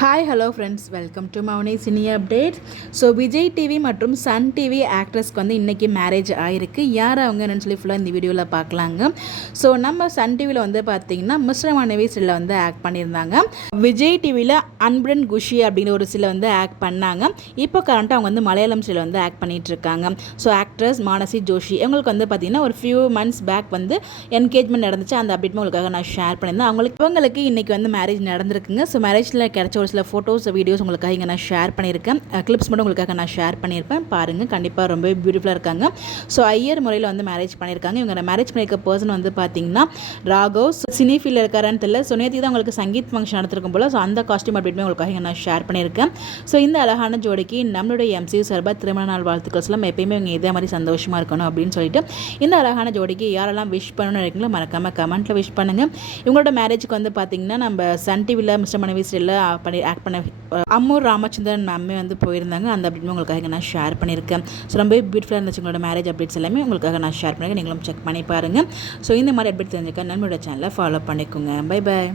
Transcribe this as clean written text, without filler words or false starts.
Hi hello friends, welcome to Mouni cine updates. So Vijay TV மற்றும் Sun TV ஆக்ட்ரஸ்க்கு வந்து இன்றைக்கி மேரேஜ் ஆகிருக்கு. யார் அவங்க என்னன்னு சொல்லி ஃபுல்லாக இந்த வீடியோவில் பார்க்கலாங்க. ஸோ நம்ம சன் டிவியில் வந்து பார்த்திங்கன்னா மிஸ்டர் மனைவி சில வந்து ஆக்ட் பண்ணியிருந்தாங்க. விஜய் டிவியில் அன்புடன் குஷி அப்படிங்கிற ஒரு சில வந்து ஆக்ட் பண்ணாங்க. இப்போ கரண்ட்டாக அவங்க வந்து மலையாளம் சில வந்து ஆக்ட் பண்ணிகிட்ருக்காங்க. ஸோ ஆக்ட்ரஸ் மானசி ஜோஷி இவங்களுக்கு வந்து பார்த்திங்கன்னா ஒரு ஃபியூ மந்த்ஸ் பேக் வந்து என்கேஜ்மெண்ட் நடந்துச்சு. அந்த அப்டேட் உங்களுக்காக நான் ஷேர் பண்ணியிருந்தேன். அவங்களுக்கு இன்றைக்கி வந்து மேரேஜ் நடந்திருக்குங்க. ஸோ மேரேஜில் கிடைச்ச ஒரு சில ஃபோட்டோஸ் வீடியோஸ் உங்களுக்காக இங்கே நான் ஷேர் பண்ணியிருக்கேன். கிளிப்ஸ் மட்டும் உங்களுக்காக நான் ஷேர் பண்ணியிருப்பேன். பாருங்கள், கண்டிப்பாக ரொம்ப பியூட்டிஃபுல்லாக இருக்காங்க. ஸோ ஐயர் முறையில் வந்து மேரேஜ் பண்ணியிருக்காங்க. இவங்க மேரேஜ் பண்ணியிருக்க பர்சன் வந்து பார்த்தீங்கன்னா ராகவ் சினி ஃபீல்டில் இருக்காரான்னு தெரியல. ஸோ நேற்று தான் உங்களுக்கு சங்கீத் ஃபங்க்ஷன் நடத்திருக்கும் போல். ஸோ அந்த காஸ்டியூம் அப்டேட்மே உங்களுக்காக இங்கே நான் ஷேர் பண்ணியிருக்கேன். ஸோ இந்த அழகான ஜோடிக்கு நம்மளுடைய MCU சார்பாக திருமண நாள் வாழ்த்துக்கள் சொல்லலாம். எப்பயுமே இவங்க இதே மாதிரி சந்தோஷமாக இருக்கணும் அப்படின்னு சொல்லிட்டு இந்த அழகான ஜோடிக்கு யாரெல்லாம் விஷ் பண்ணணும்னு நினைக்கிறீங்களோ மறக்காமல் கமெண்ட்டில் விஷ் பண்ணுங்கள். இவங்களோட மேரேஜுக்கு வந்து பார்த்தீங்கன்னா நம்ம சன் டிவியில் மிஸ்டர் மனைவி சீரியலில் ஆக்ட் பண்ண அம்மூர் ராமச்சந்திரன் மேமே வந்து போயிருந்தாங்க. அந்த அப்டேட் உங்களுக்காக நான் ஷேர் பண்ணியிருக்கேன். ஸோ ரொம்ப பியூட்டிஃபுல்லாக இருந்துச்சு. உங்களோட மேரேஜ் அப்டேட்ஸ் எல்லாமே உங்களுக்காக நான் ஷேர் பண்ணியிருக்கேன். நீங்களும் செக் பண்ணி பாருங்கள். ஸோ இந்த மாதிரி அப்டேட் தெரிஞ்சுக்க நம்மளோட சேனலை ஃபாலோ பண்ணிக்கோங்க. Bye bye.